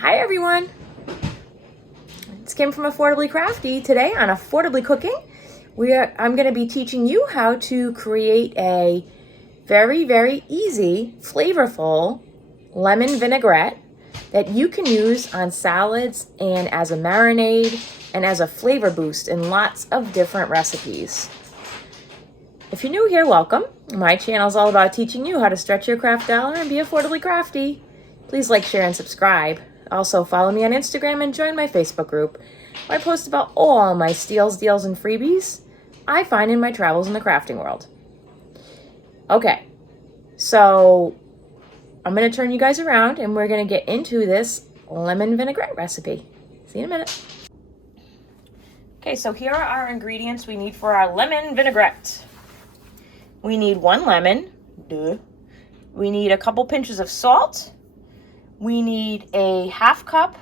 Hi everyone, it's Kim from Affordably Crafty. Today on Affordably Cooking, I'm going to be teaching you how to create a very easy, flavorful lemon vinaigrette that you can use on salads and as a marinade and as a flavor boost in lots of different recipes. If you're new here, welcome. My channel is all about teaching you how to stretch your craft dollar and be affordably crafty. Please like, share, and subscribe. Also, follow me on Instagram and join my Facebook group, where I post about all my steals, deals, and freebies I find in my travels in the crafting world. Okay, so I'm going to turn you guys around, and we're going to get into this lemon vinaigrette recipe. See you in a minute. Okay, so here are our ingredients we need for our lemon vinaigrette. We need 1 lemon. We need a couple pinches of salt. We need a 1/2 cup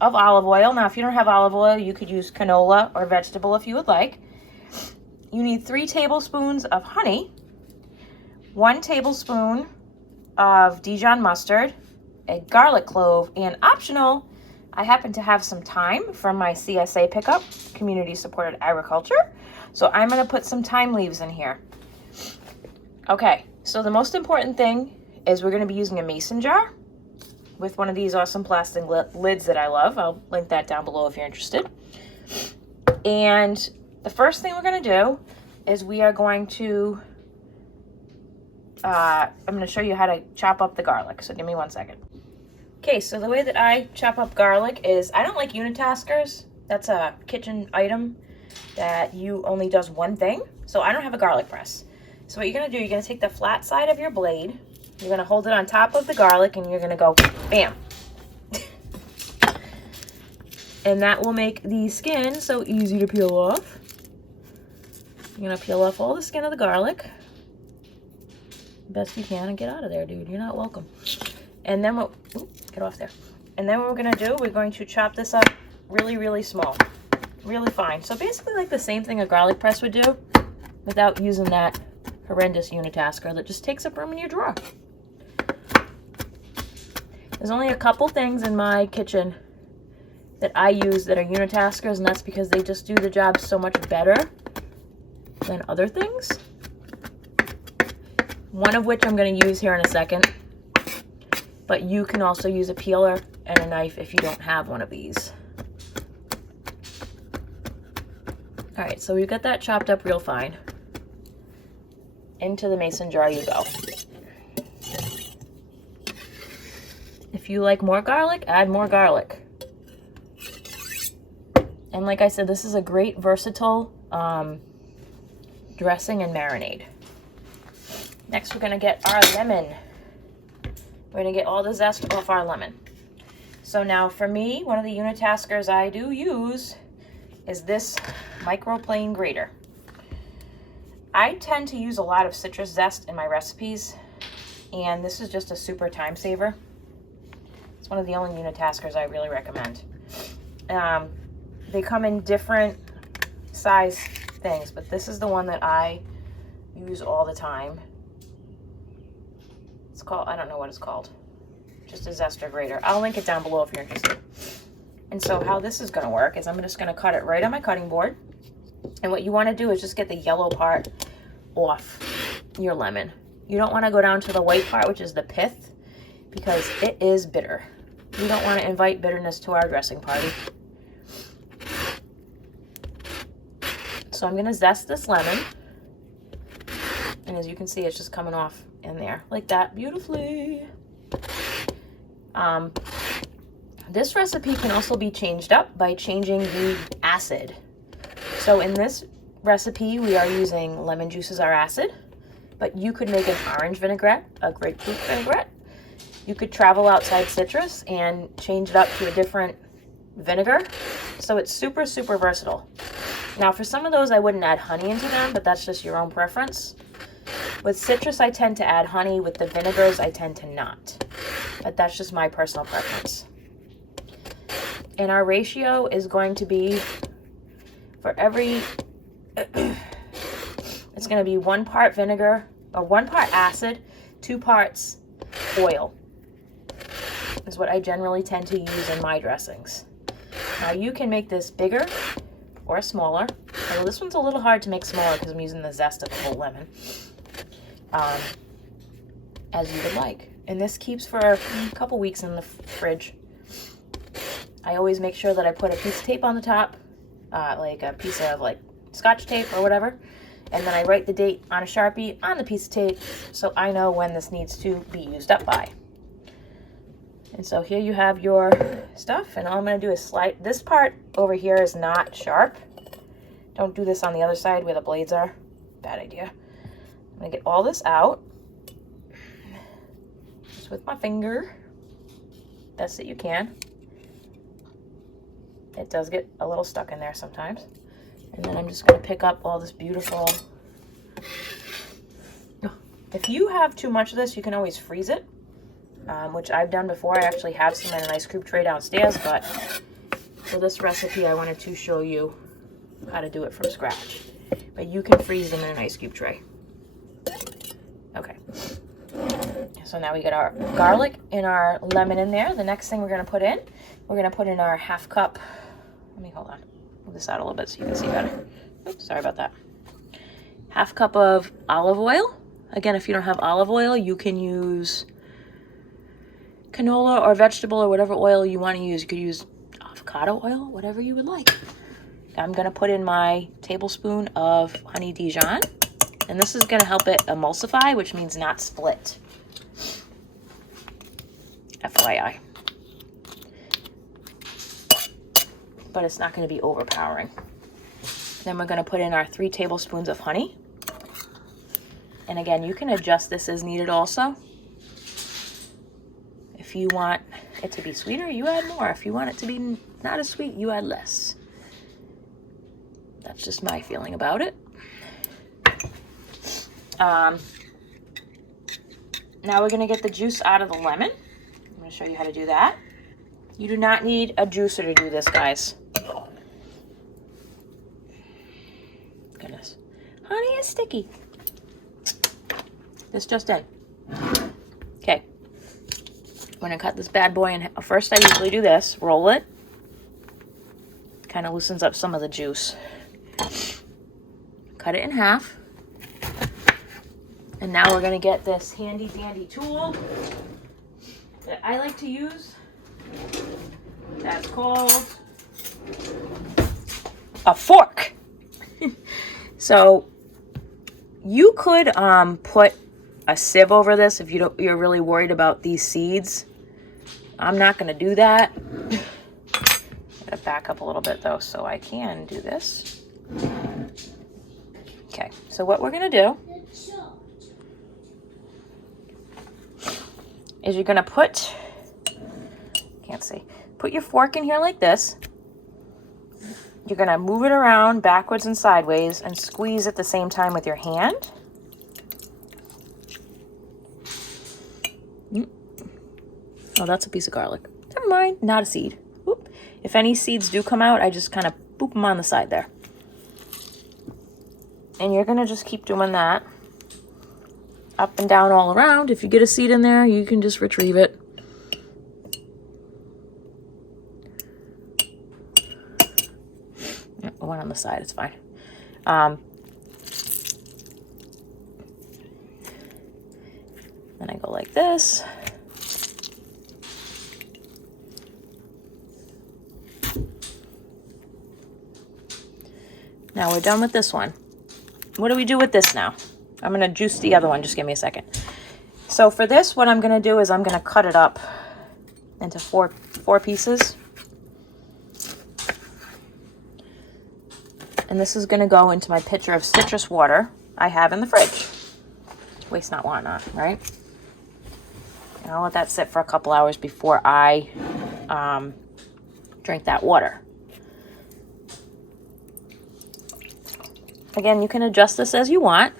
of olive oil. Now, if you don't have olive oil, you could use canola or vegetable if you would like. You need 3 tablespoons of honey, 1 tablespoon of Dijon mustard, a garlic clove, and optional, I happen to have some thyme from my CSA pickup, Community Supported Agriculture. So I'm going to put some thyme leaves in here. Okay, so the most important thing is we're going to be using a mason jar with one of these awesome plastic lids that I love. I'll link that down below if you're interested. And the first thing we're going to do is we are going to, I'm going to show you how to chop up the garlic. So give me 1 second. Okay, so the way that I chop up garlic is, I don't like unitaskers. That's a kitchen item that only does one thing. So I don't have a garlic press. So what you're going to do, you're going to take the flat side of your blade, you're going to hold it on top of the garlic, and you're going to go bam. And that will make the skin so easy to peel off. You're going to peel off all the skin of the garlic best you can and get out of there, dude. You're not welcome. And then get off there. And then what we're going to do, we're going to chop this up really small, really fine. So basically like the same thing a garlic press would do without using that horrendous unitasker that just takes up room in your drawer. There's only a couple things in my kitchen that I use that are unitaskers, and that's because they just do the job so much better than other things. One of which I'm going to use here in a second, but you can also use a peeler and a knife if you don't have one of these. All right, so we've got that chopped up real fine. Into the mason jar you go. If you like more garlic, add more garlic. And like I said, this is a great versatile dressing and marinade. Next, we're going to get our lemon. We're going to get all the zest off our lemon. So now for me, one of the unitaskers I do use is this microplane grater. I tend to use a lot of citrus zest in my recipes, and this is just a super time saver. It's one of the only unitaskers I really recommend. They come in different size things, but this is the one that I use all the time. It's called, I don't know what it's called, just a zester grater. I'll link it down below if you're interested. And so how this is going to work is I'm just going to cut it right on my cutting board. And what you want to do is just get the yellow part off your lemon. You don't want to go down to the white part, which is the pith, because it is bitter. We don't want to invite bitterness to our dressing party. So I'm going to zest this lemon. And as you can see, it's just coming off in there like that beautifully. This recipe can also be changed up by changing the acid. So in this recipe, we are using lemon juice as our acid, but you could make an orange vinaigrette, a grapefruit vinaigrette. You could travel outside citrus and change it up to a different vinegar. So it's super versatile. Now for some of those, I wouldn't add honey into them, but that's just your own preference. With citrus, I tend to add honey. With the vinegars, I tend to not. But that's just my personal preference. And our ratio is going to be, for every, it's going to be 1 part vinegar, or 1 part acid, 2 parts oil. is what I generally tend to use in my dressings. Now you can make this bigger or smaller. Although this one's a little hard to make smaller because I'm using the zest of the whole lemon. As you would like. And this keeps for a couple weeks in the fridge. I always make sure that I put a piece of tape on the top, like a piece of like Scotch tape or whatever. And then I write the date on a Sharpie on the piece of tape so I know when this needs to be used up by. And so here you have your stuff, and all I'm going to do is slide. This part over here is not sharp. Don't do this on the other side where the blades are. Bad idea. I'm going to get all this out. Just with my finger. Best that you can. It does get a little stuck in there sometimes. And then I'm just going to pick up all this beautiful... If you have too much of this, you can always freeze it. Which I've done before. I actually have some in an ice cube tray downstairs, but for this recipe I wanted to show you how to do it from scratch. But you can freeze them in an ice cube tray. Okay. So now we get our garlic and our lemon in there. The next thing we're going to put in our half cup. Hold on. Move this out a little bit so you can see better. Oops, sorry about that. Half cup of olive oil. Again, if you don't have olive oil, you can use canola or vegetable or whatever oil you want to use. You could use avocado oil, whatever you would like. I'm going to put in my tablespoon of honey Dijon, and this is going to help it emulsify, which means not split. FYI. But it's not going to be overpowering. Then we're going to put in our 3 tablespoons of honey. And again, you can adjust this as needed also. If you want it to be sweeter, you add more. If you want it to be not as sweet, you add less. That's just my feeling about it. Now we're going to get the juice out of the lemon. I'm going to show you how to do that. You do not need a juicer to do this, guys. Goodness. Honey is sticky. This just in. Okay. I'm going to cut this bad boy in half. First, I usually do this. Roll it. Kind of loosens up some of the juice. Cut it in half. And now we're going to get this handy dandy tool that I like to use. That's called a fork. So you could put a sieve over this if you're really worried about these seeds. I'm not going to do that. I'm going to back up a little bit though so I can do this. Okay, so what we're going to do is you're going to put, can't see, put your fork in here like this. You're going to move it around backwards and sideways and squeeze at the same time with your hand. Oh, that's a piece of garlic. Never mind, not a seed. Whoop. If any seeds do come out, I just kind of boop them on the side there. And you're going to just keep doing that. Up and down all around. If you get a seed in there, you can just retrieve it. One on the side, it's fine. Then I go like this. Now we're done with this one. What do we do with this now? I'm going to juice the other one. Just give me a second. So for this, what I'm going to do is I'm going to cut it up into four pieces. And this is going to go into my pitcher of citrus water I have in the fridge. Waste not, want not, right? And I'll let that sit for a couple hours before I drink that water. Again, you can adjust this as you want.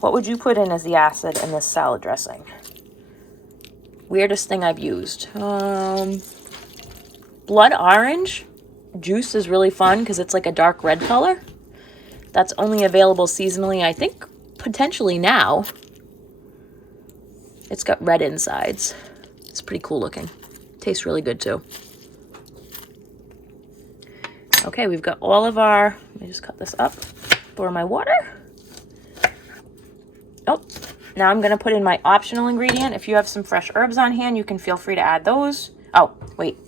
What would you put in as the acid in this salad dressing? Weirdest thing I've used. Blood orange juice is really fun because it's like a dark red color. That's only available seasonally, I think, potentially now. It's got red insides. It's pretty cool looking. Tastes really good too. Okay, we've got all of our, let me just cut this up for my water. Oh, now I'm gonna put in my optional ingredient. If you have some fresh herbs on hand, you can feel free to add those. Oh, wait,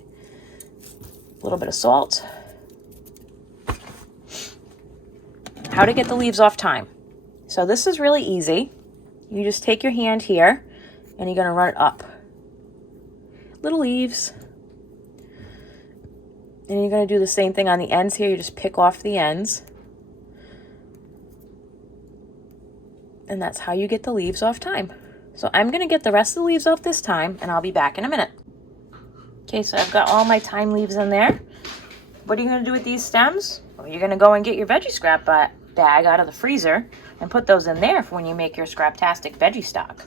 a little bit of salt. How to get the leaves off thyme. So this is really easy. You just take your hand here and you're gonna run it up. Little leaves. And you're going to do the same thing on the ends here. You just pick off the ends. And that's how you get the leaves off thyme. So I'm going to get the rest of the leaves off this time, and I'll be back in a minute. Okay, so I've got all my thyme leaves in there. What are you going to do with these stems? Well, you're going to go and get your veggie scrap bag out of the freezer and put those in there for when you make your Scraptastic veggie stock.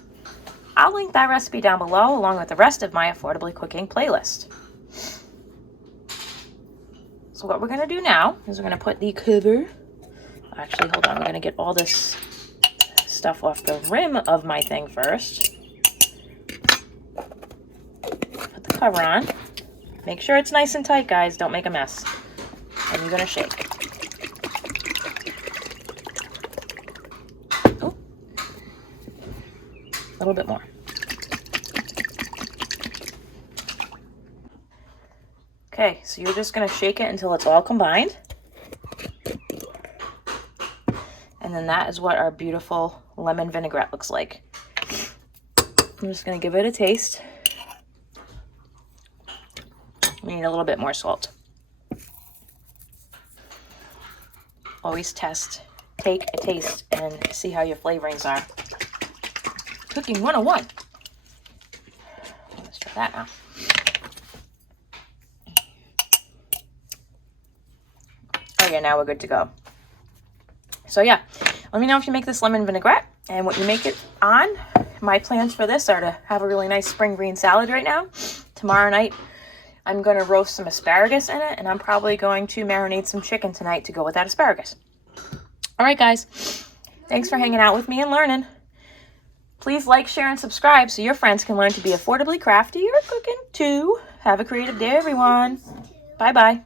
I'll link that recipe down below along with the rest of my Affordably Cooking playlist. So what we're going to do now is we're going to put the cover, actually hold on, we're going to get all this stuff off the rim of my thing first. Put the cover on. Make sure it's nice and tight, guys, don't make a mess. And you're going to shake. Oh, a little bit more. Okay, so you're just going to shake it until it's all combined. And then that is what our beautiful lemon vinaigrette looks like. I'm just going to give it a taste. We need a little bit more salt. Always test, take a taste, and see how your flavorings are. Cooking 101. Let's try that now. Oh yeah, now we're good to go. So yeah, let me know if you make this lemon vinaigrette and what you make it on. My plans for this are to have a really nice spring green salad right now. Tomorrow night, I'm going to roast some asparagus in it, and I'm probably going to marinate some chicken tonight to go with that asparagus. All right, guys, thanks for hanging out with me and learning. Please like, share, and subscribe so your friends can learn to be affordably crafty or cooking too. Have a creative day, everyone. Bye-bye.